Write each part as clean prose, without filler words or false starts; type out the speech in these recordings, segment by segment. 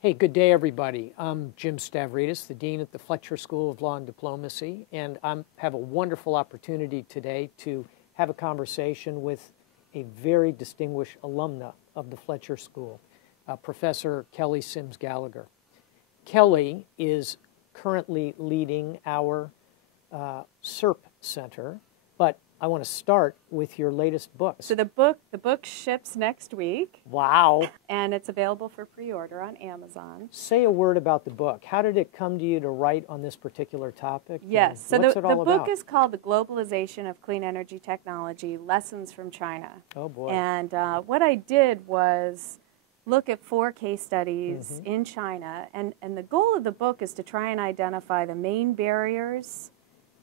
Hey, good day, everybody. I'm Jim Stavridis, the Dean at the Fletcher School of Law and Diplomacy, and I have a wonderful opportunity today to have a conversation with a very distinguished alumna of the Fletcher School, Professor Kelly Sims Gallagher. Kelly is currently leading our CIERP Center, but I want to start with your latest book. So the book ships next week. Wow. And it's available for pre-order on Amazon. Say a word about the book. How did it come to you to write on this particular topic? Yes, so what's the it all book about? is called The Globalization of Clean Energy Technology, Lessons from China. Oh, boy. And what I did was look at 4 case studies in China, and the goal of the book is to try and identify the main barriers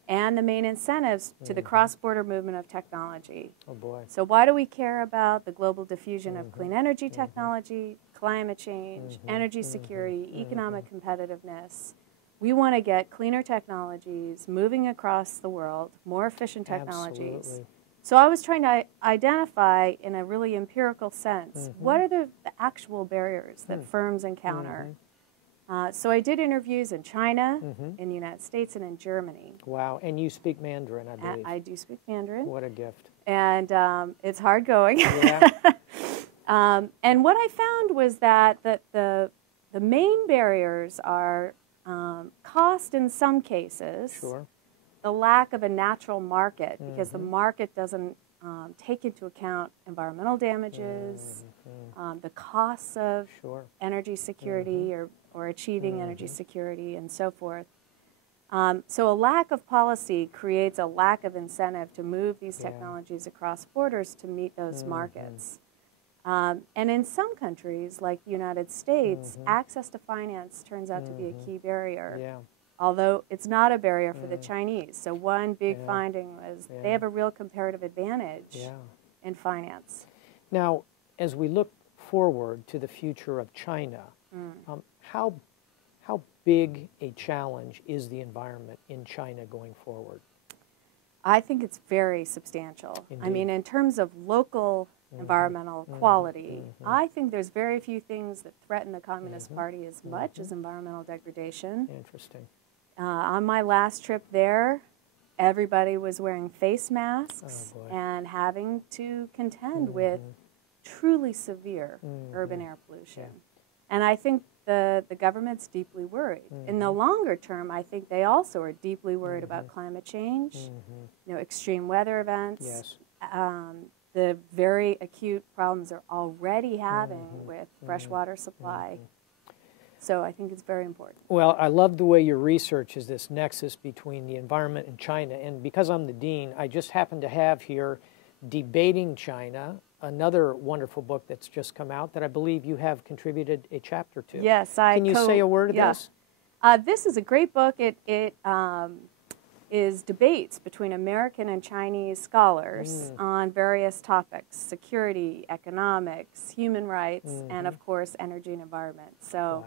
and the main incentives to the cross-border movement of technology. Oh, boy. So why do we care about the global diffusion of clean energy technology, climate change, energy security, economic competitiveness? We want to get cleaner technologies moving across the world, more efficient technologies. Absolutely. So I was trying to identify, in a really empirical sense, what are the actual barriers that firms encounter? So I did interviews in China, in the United States, and in Germany. Wow, and you speak Mandarin, I believe. I do speak Mandarin. What a gift. And it's hard going. Yeah. And what I found was that the main barriers are cost in some cases, Sure. the lack of a natural market, because the market doesn't take into account environmental damages, the costs of energy security or achieving energy security and so forth. So a lack of policy creates a lack of incentive to move these technologies across borders to meet those markets. And in some countries, like the United States, access to finance turns out to be a key barrier. Yeah. Although it's not a barrier for the Chinese. So one big finding was they have a real comparative advantage in finance. Now, as we look forward to the future of China, how big a challenge is the environment in China going forward? I think it's very substantial. Indeed. I mean, in terms of local environmental quality, I think there's very few things that threaten the Communist Party as much as environmental degradation. Interesting. On my last trip there, everybody was wearing face masks and having to contend with truly severe urban air pollution. And I think the government's deeply worried. In the longer term, I think they also are deeply worried about climate change, extreme weather events, the very acute problems they're already having with freshwater supply. So I think it's very important. Well, I love the way your research is this nexus between the environment and China. And because I'm the dean, I just happen to have here Debating China, another wonderful book that's just come out that I believe you have contributed a chapter to. Yes, Can you say a word of this? This is a great book. It is debates between American and Chinese scholars on various topics: security, economics, human rights, and of course energy and environment. So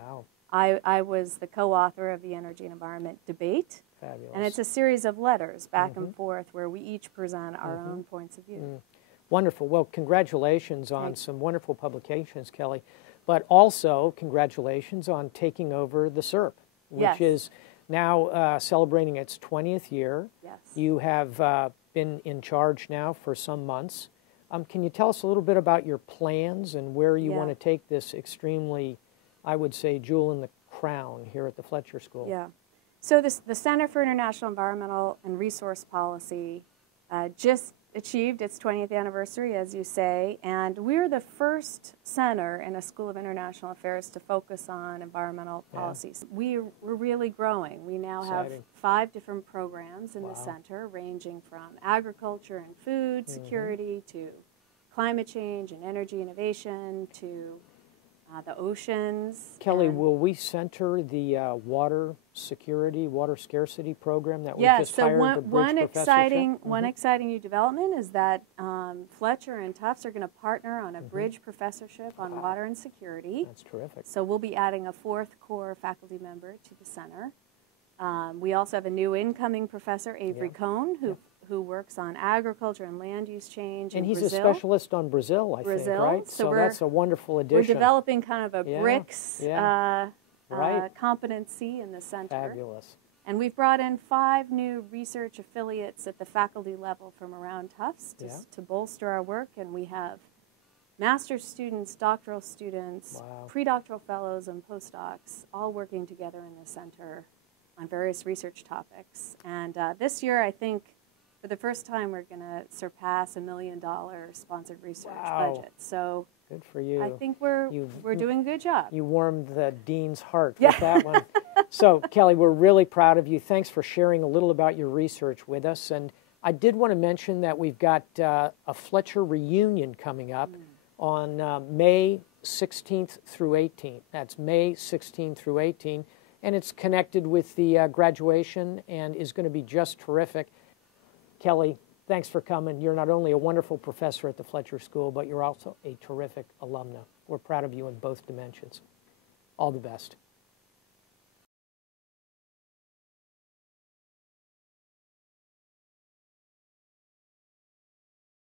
I was the co-author of the Energy and Environment Debate. Fabulous. And it's a series of letters back and forth where we each present our own points of view. Wonderful. Well, congratulations on some wonderful publications, Kelly, but also congratulations on taking over the CIERP, which is now celebrating its 20th year. Yes. You have been in charge now for some months. Can you tell us a little bit about your plans and where you want to take this extremely, I would say, jewel in the crown here at the Fletcher School? Yeah. So the Center for International Environmental and Resource Policy just achieved its 20th anniversary, as you say, and we're the first center in a School of International Affairs to focus on environmental policies. We're really growing. We now have 5 different programs in the center, ranging from agriculture and food security to climate change and energy innovation to the oceans. Kelly, will we center the water security, water scarcity program that we just hired the bridge professorship? One exciting new development is that Fletcher and Tufts are going to partner on a bridge professorship on water and security. That's terrific. So we'll be adding a 4th core faculty member to the center. We also have a new incoming professor, Avery Cohn, who works on agriculture and land use change in Brazil. And he's a specialist on Brazil, I think, right? So that's a wonderful addition. We're developing kind of a BRICS competency in the center. Fabulous. And we've brought in 5 new research affiliates at the faculty level from around Tufts to bolster our work. And we have master's students, doctoral students, pre-doctoral fellows, and postdocs all working together in the center on various research topics. And this year, I think, for the first time, we're going to surpass $1 million sponsored research budget. So good for you. I think we're doing a good job. You warmed the dean's heart with that one. So, Kelly, we're really proud of you. Thanks for sharing a little about your research with us. And I did want to mention that we've got a Fletcher Reunion coming up on May 16th through 18th. That's May 16th through 18th. And it's connected with the graduation and is going to be just terrific. Kelly, thanks for coming. You're not only a wonderful professor at the Fletcher School, but you're also a terrific alumna. We're proud of you in both dimensions. All the best.